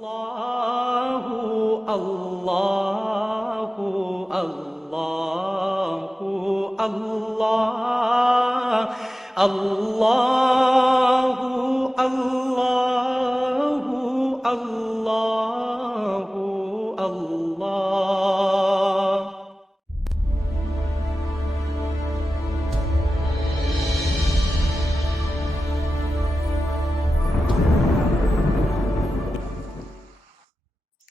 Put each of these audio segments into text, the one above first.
الله الله الله الله الله الله الله الله.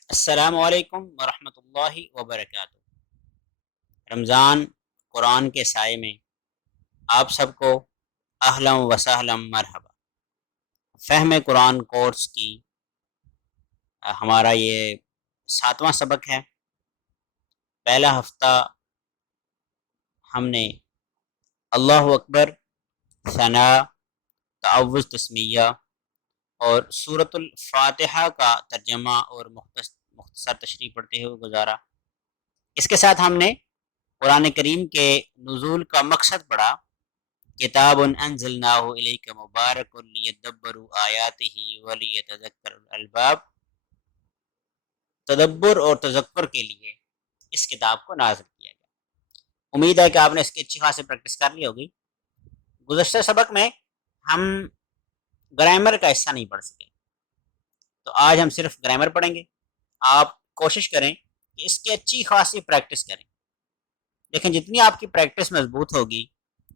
السلام علیکم ورحمۃ اللہ وبرکاتہ۔ رمضان قرآن کے سائے میں آپ سب کو اہلا و سہلا مرحبا۔ فہم قرآن کورس کی ہمارا یہ 7واں سبق ہے۔ پہلا ہفتہ ہم نے اللہ اکبر، ثنا، تعوذ تسمیہ اور سورۃ الفاتحہ کا ترجمہ اور مختصر تشریح پڑھتے ہوئے گزارا۔ اس کے ساتھ ہم نے قرآن کریم کے نزول کا مقصد پڑھا، کتاب انزلناہ الیک مبارک لیدبروا آیاتہ ولیتذکر الالباب، تدبر اور تذکر کے لیے اس کتاب کو نازل کیا گیا۔ امید ہے کہ آپ نے اس کی اچھی خاصی پریکٹس کر لی ہوگی۔ گزشتہ سبق میں ہم گرامر کا حصہ نہیں پڑھ سکے، تو آج ہم صرف گرامر پڑھیں گے۔ آپ کوشش کریں کہ اس کی اچھی خاصی پریکٹس کریں۔ لیکن جتنی آپ کی پریکٹس مضبوط ہوگی،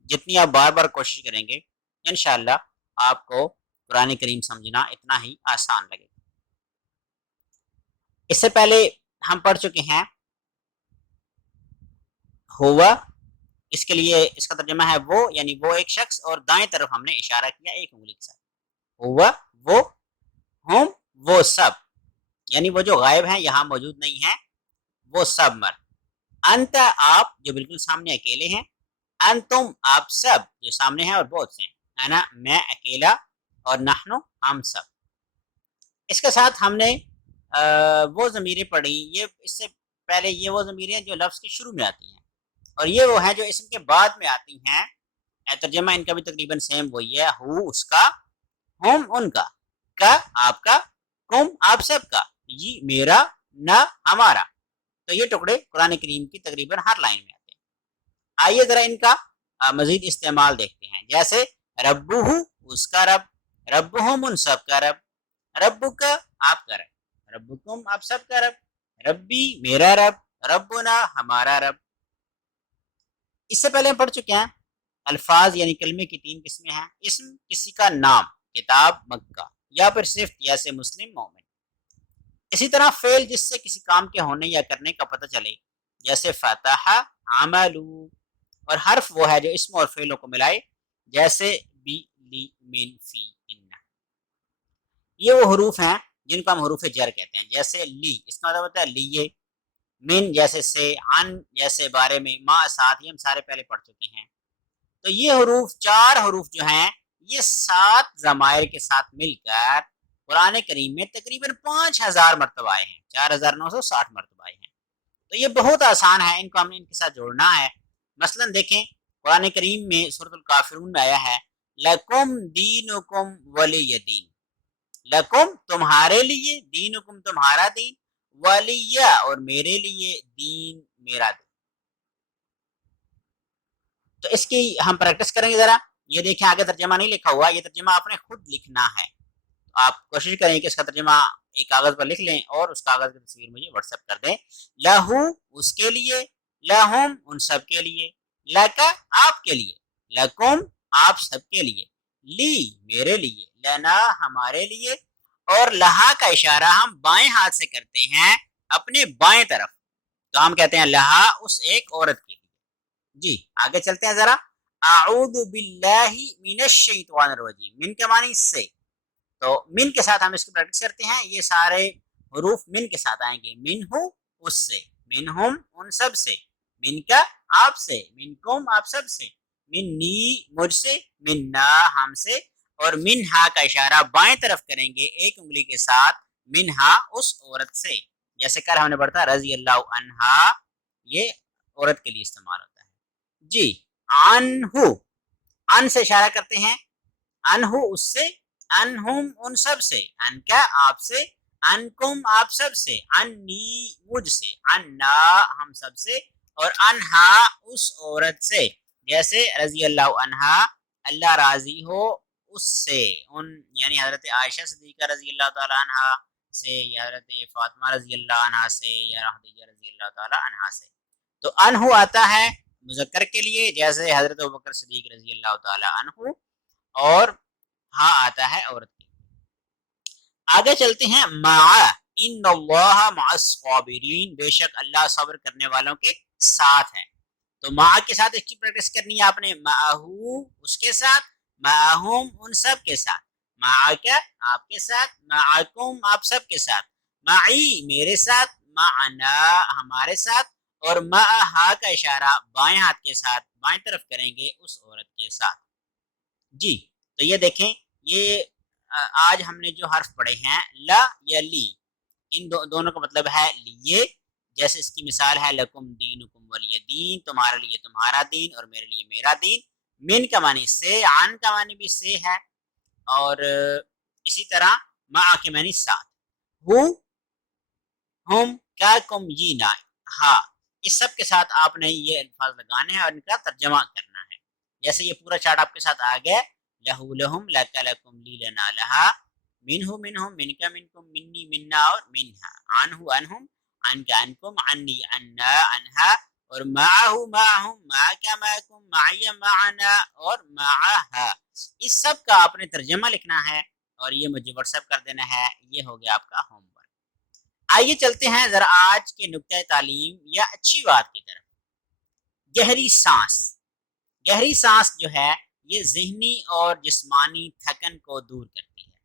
جتنی آپ بار بار کوشش کریں گے، انشاءاللہ آپ کو قرآن کریم سمجھنا اتنا ہی آسان لگے گا۔ اس سے پہلے ہم پڑھ چکے ہیں ہوا، اس کے لیے اس کا ترجمہ ہے وہ، یعنی وہ ایک شخص، اور دائیں طرف ہم نے اشارہ کیا ایک انگلی کے ساتھ۔ ہوا وہ، ہم وہ سب، یعنی وہ جو غائب ہیں، یہاں موجود نہیں ہیں، وہ سب مرد۔ انت آپ جو بالکل سامنے اکیلے ہیں، انتم آپ سب جو سامنے ہیں اور بہت سے ہیں، انا میں اکیلا، اور نحنو ہم سب۔ اس کے ساتھ ہم نے وہ ضمیریں پڑھی، یہ اس سے پہلے یہ وہ ضمیریں جو لفظ کے شروع میں آتی ہیں، اور یہ وہ ہیں جو اسم کے بعد میں آتی ہیں۔ ترجمہ ان کا بھی تقریباً سیم وہی ہے، ہو اس کا، ہم ان کا آپ کا، کم آپ سب کا، یہ میرا، نہ ہمارا۔ تو یہ ٹکڑے قرآن کریم کی تقریباً ہر لائن میں آتے ہیں۔ آئیے ذرا ان کا مزید استعمال دیکھتے ہیں، جیسے ربہ اس کا رب، ربہم ان سب کا رب، ربک آپ کا رب، ربکم آپ سب کا رب، ربی میرا رب، ربنا ہمارا رب۔ اس سے پہلے ہم پڑھ چکے ہیں الفاظ یعنی کلمے کی 3 قسمیں ہیں۔ اسم کسی کا نام، کتاب، مکہ، یا پھر صرف جیسے مسلم، مومن۔ اسی طرح فعل جس سے کسی کام کے ہونے یا کرنے کا پتہ چلے، جیسے فتح، عملو، اور حرف وہ ہے جو اسم اور فعلوں کو ملائے، جیسے بی، لی، من، فی، ان۔ یہ وہ حروف ہیں جن کو ہم حروف جر کہتے ہیں، جیسے لی، اس کا مطلب ہوتا ہے لیے، من جیسے سے، عن جیسے بارے میں، ما ساتھ، یہ ہم سارے پہلے پڑھ چکے ہیں۔ تو یہ حروف، 4 حروف جو ہیں، یہ 7 ضمائر کے ساتھ مل کر قرآن کریم میں تقریباً 5000 مرتبہ آئے ہیں، 4960 مرتبہ آئے ہیں۔ تو یہ بہت آسان ہے، ان کو ہم نے ان کے ساتھ جوڑنا ہے۔ مثلا دیکھیں قرآن کریم میں سورۃ الکافرون میں آیا ہے لکم دینکم ولی دین، لکم تمہارے لیے، دینکم تمہارا دین، ولی اور میرے لیے، دین میرا دین۔ تو اس کی ہم پریکٹس کریں گے ذرا۔ یہ دیکھیں آگے ترجمہ نہیں لکھا ہوا، یہ ترجمہ آپ نے خود لکھنا ہے۔ آپ کوشش کریں کہ اس کا ترجمہ ایک کاغذ پر لکھ لیں اور اس کاغذ کی تصویر مجھے واٹس ایپ کر دیں۔ لہو اس کے لیے، لہم ان سب کے لیے، لکا آپ کے لیے، لکم آپ سب کے لیے، لی میرے لیے، لنا ہمارے لیے، اور لہا کا اشارہ ہم بائیں ہاتھ سے کرتے ہیں اپنے بائیں طرف، تو ہم کہتے ہیں لہا اس ایک عورت کے لیے۔ جی آگے چلتے ہیں ذرا۔ اعوذ باللہ من الشیطان الرجیم، من کے معنی سے، تو من کے ساتھ ہم اس کی پریکٹس کرتے ہیں۔ یہ سارے حروف من کے ساتھ آئیں گے، من ہو اس سے، من ہم ان سب سے، من کا آپ سے، من کم آپ سب سے، من نی مجھ سے، من نا ہم سے، اور من ہا کا اشارہ بائیں طرف کریں گے ایک انگلی کے ساتھ، من ہا اس عورت سے، جیسے کل ہم نے پڑھا رضی اللہ عنہا، یہ عورت کے لیے استعمال ہوتا ہے۔ جی عنہو، ان سے اشارہ کرتے ہیں، انہو اس سے، انہم ان سب سے، ان کا آپ سے، انکم آپ سب سے، انی مجھ سے، انا ہم سب سے، اور انہا اس عورت سے، جیسے رضی اللہ عنہا اللہ راضی ہو اس سے، ان یعنی حضرت عائشہ صدیقہ رضی اللہ تعالی عنہا سے، یا حضرت فاطمہ رضی اللہ عنہا سے، یا خدیجہ رضی اللہ تعالی عنہا سے۔ تو انہو آتا ہے مذکر کے لیے، جیسے حضرت ابوبکر صدیق رضی اللہ تعالی عنہ، اور ہاں آتا ہے عورت کے لیے۔ آگے چلتے ہیں، مع ان اللہ مع الصابرین، بے شک اللہ صبر کرنے والوں کے ساتھ ہے۔ تو مع کے ساتھ اس کی پریکٹس کرنی ہے آپ نے، معہو اس کے ساتھ، معہم ان سب کے ساتھ، معک آپ کے ساتھ، معکم آپ سب کے ساتھ، معی میرے ساتھ، معنا ہمارے ساتھ، اور معہا کا اشارہ بائیں ہاتھ کے ساتھ بائیں طرف کریں گے اس عورت کے ساتھ۔ جی تو یہ دیکھیں، یہ آج ہم نے جو حرف پڑھے ہیں لا یا لی، ان دونوں کا مطلب ہے لیے، جیسے اس کی مثال ہے لکم دینکم ولی دین، تمہارے لیے تمہارا دین اور میرے لیے میرا دین۔ من کا معنی سے، عن کا معنی بھی سے ہے، اور اسی طرح مع کے معنی ساتھ، ہو ہم کیا کم یہ نا، ہاں اس سب کے ساتھ آپ نے یہ الفاظ لگانے ہیں اور ان کا ترجمہ کرنا ہے۔ جیسے یہ پورا چارٹ آپ کے ساتھ آ گیا، لہو لہم لک لکم لی لنا لہا، منہ منہم من کا منکم منی منا اور منہا، عنہ عنہم عن کا عنکم عنی عنا عنہا، اور معہو معہم معک معکم معی معنا اور معہا۔ اس سب کا آپ نے ترجمہ لکھنا ہے اور یہ مجھے واٹس ایپ کر دینا ہے۔ یہ ہو گیا آپ کا ہوم ورک۔ آئیے چلتے ہیں ذرا آج کے نکتہ تعلیم یا اچھی بات کی طرف۔ گہری سانس، گہری سانس جو ہے یہ ذہنی اور جسمانی تھکن کو دور کرتی ہے،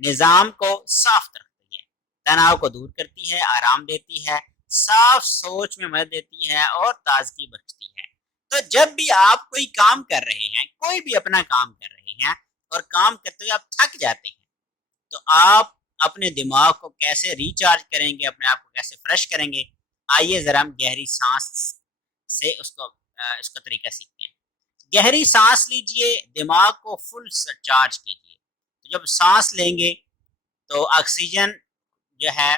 نظام کو صاف رکھتی ہے، تناؤ کو دور کرتی ہے، آرام دیتی ہے، صاف سوچ میں مدد دیتی ہے اور تازگی بخشتی ہے۔ تو جب بھی آپ کوئی کام کر رہے ہیں، کوئی بھی اپنا کام کر رہے ہیں اور کام کرتے ہوئے آپ تھک جاتے ہیں، تو آپ اپنے دماغ کو کیسے ریچارج کریں گے، اپنے آپ کو کیسے فریش کریں گے؟ آئیے ذرا ہم گہری سانس سے اس کا طریقہ سیکھتے ہیں۔ گہری سانس لیجئے، دماغ کو فل چارج کیجئے۔ تو جب سانس لیں گے تو آکسیجن جو ہے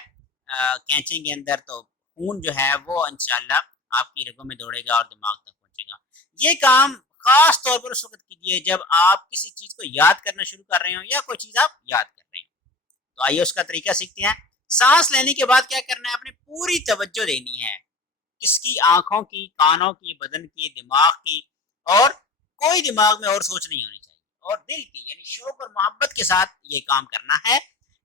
کھینچیں گے اندر، تو خون جو ہے وہ انشاءاللہ آپ کی رگوں میں دوڑے گا اور دماغ تک پہنچے گا۔ یہ کام خاص طور پر اس وقت کیجئے جب آپ کسی چیز کو یاد کرنا شروع کر رہے ہوں یا کوئی چیز آپ یاد کر رہے ہیں۔ تو آئیے اس کا طریقہ سیکھتے ہیں۔ سانس لینے کے بعد کیا کرنا ہے؟ آپ نے پوری توجہ دینی ہے، کس کی؟ آنکھوں کی، کانوں کی، بدن کی، دماغ کی، اور کوئی دماغ میں اور سوچ نہیں ہونی چاہیے، اور دل کی یعنی شوق اور محبت کے ساتھ یہ کام کرنا ہے۔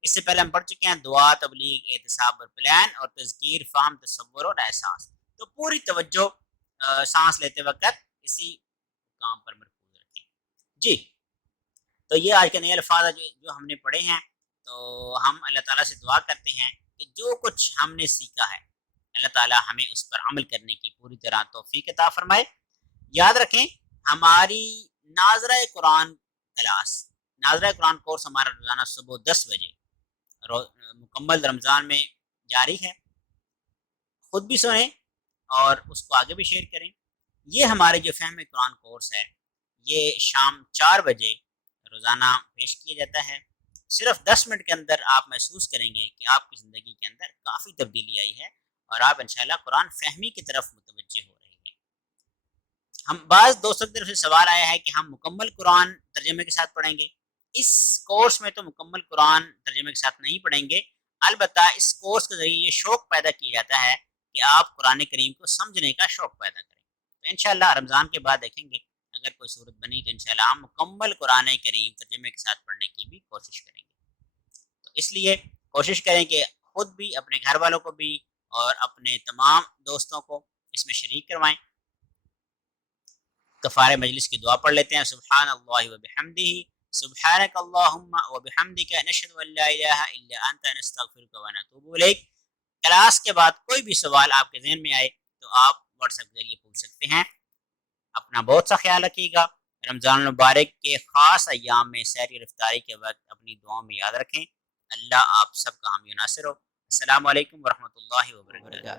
اس سے پہلے ہم پڑھ چکے ہیں دعا، تبلیغ، احتساب اور پلان، اور تذکیر، فہم، تصور اور احساس۔ تو پوری توجہ سانس لیتے وقت اسی کام پر مرکوز رکھیں۔ جی تو یہ آج کے نئے الفاظ جو ہم نے پڑھے ہیں، تو ہم اللہ تعالیٰ سے دعا کرتے ہیں کہ جو کچھ ہم نے سیکھا ہے اللہ تعالیٰ ہمیں اس پر عمل کرنے کی پوری طرح توفیق عطا فرمائے۔ یاد رکھیں، ہماری ناظرہ قرآن کلاس، ناظرہ قرآن کورس ہمارا روزانہ صبح 10 بجے مکمل رمضان میں جاری ہے۔ خود بھی سنیں اور اس کو آگے بھی شیئر کریں۔ یہ ہمارے جو فہم قرآن کورس ہے یہ شام 4 بجے روزانہ پیش کیا جاتا ہے۔ صرف 10 منٹ کے اندر آپ محسوس کریں گے کہ آپ کی زندگی کے اندر کافی تبدیلی آئی ہے اور آپ انشاءاللہ قرآن فہمی کی طرف متوجہ ہو رہے ہیں۔ ہم بعض دوستوں کی طرف سے سوال آیا ہے کہ ہم مکمل قرآن ترجمے کے ساتھ پڑھیں گے۔ اس کورس میں تو مکمل قرآن ترجمے کے ساتھ نہیں پڑھیں گے، البتہ اس کورس کے ذریعے یہ شوق پیدا کیا جاتا ہے کہ آپ قرآن کریم کو سمجھنے کا شوق پیدا کریں۔ تو انشاءاللہ رمضان کے بعد دیکھیں گے اگر کوئی صورت بنی تو انشاءاللہ ہم مکمل قرآن کریم ترجمے کے ساتھ پڑھنے کی بھی کوشش کریں گے۔ تو اس لیے کوشش کریں کہ خود بھی، اپنے گھر والوں کو بھی اور اپنے تمام دوستوں کو اس میں شریک کروائیں۔ کفارہ مجلس کی دعا پڑھ لیتے ہیں۔ سبحان اللہ و بحمدہ، سبحانک اللہم و بحمدک، نشہد ان لا الہ الا انت، نستغفرک و نتوب الیک۔ کلاس کے بعد کوئی بھی سوال آپ کے ذہن میں آئے تو آپ واٹس ایپ کے ذریعے پوچھ سکتے ہیں۔ اپنا بہت سا خیال رکھیے گا۔ رمضان المبارک کے خاص ایام میں سحری اور افطاری کے وقت اپنی دعاؤں میں یاد رکھیں۔ اللہ آپ سب کا حامی و ناصر ہو۔ السلام علیکم ورحمۃ اللہ وبرکاتہ۔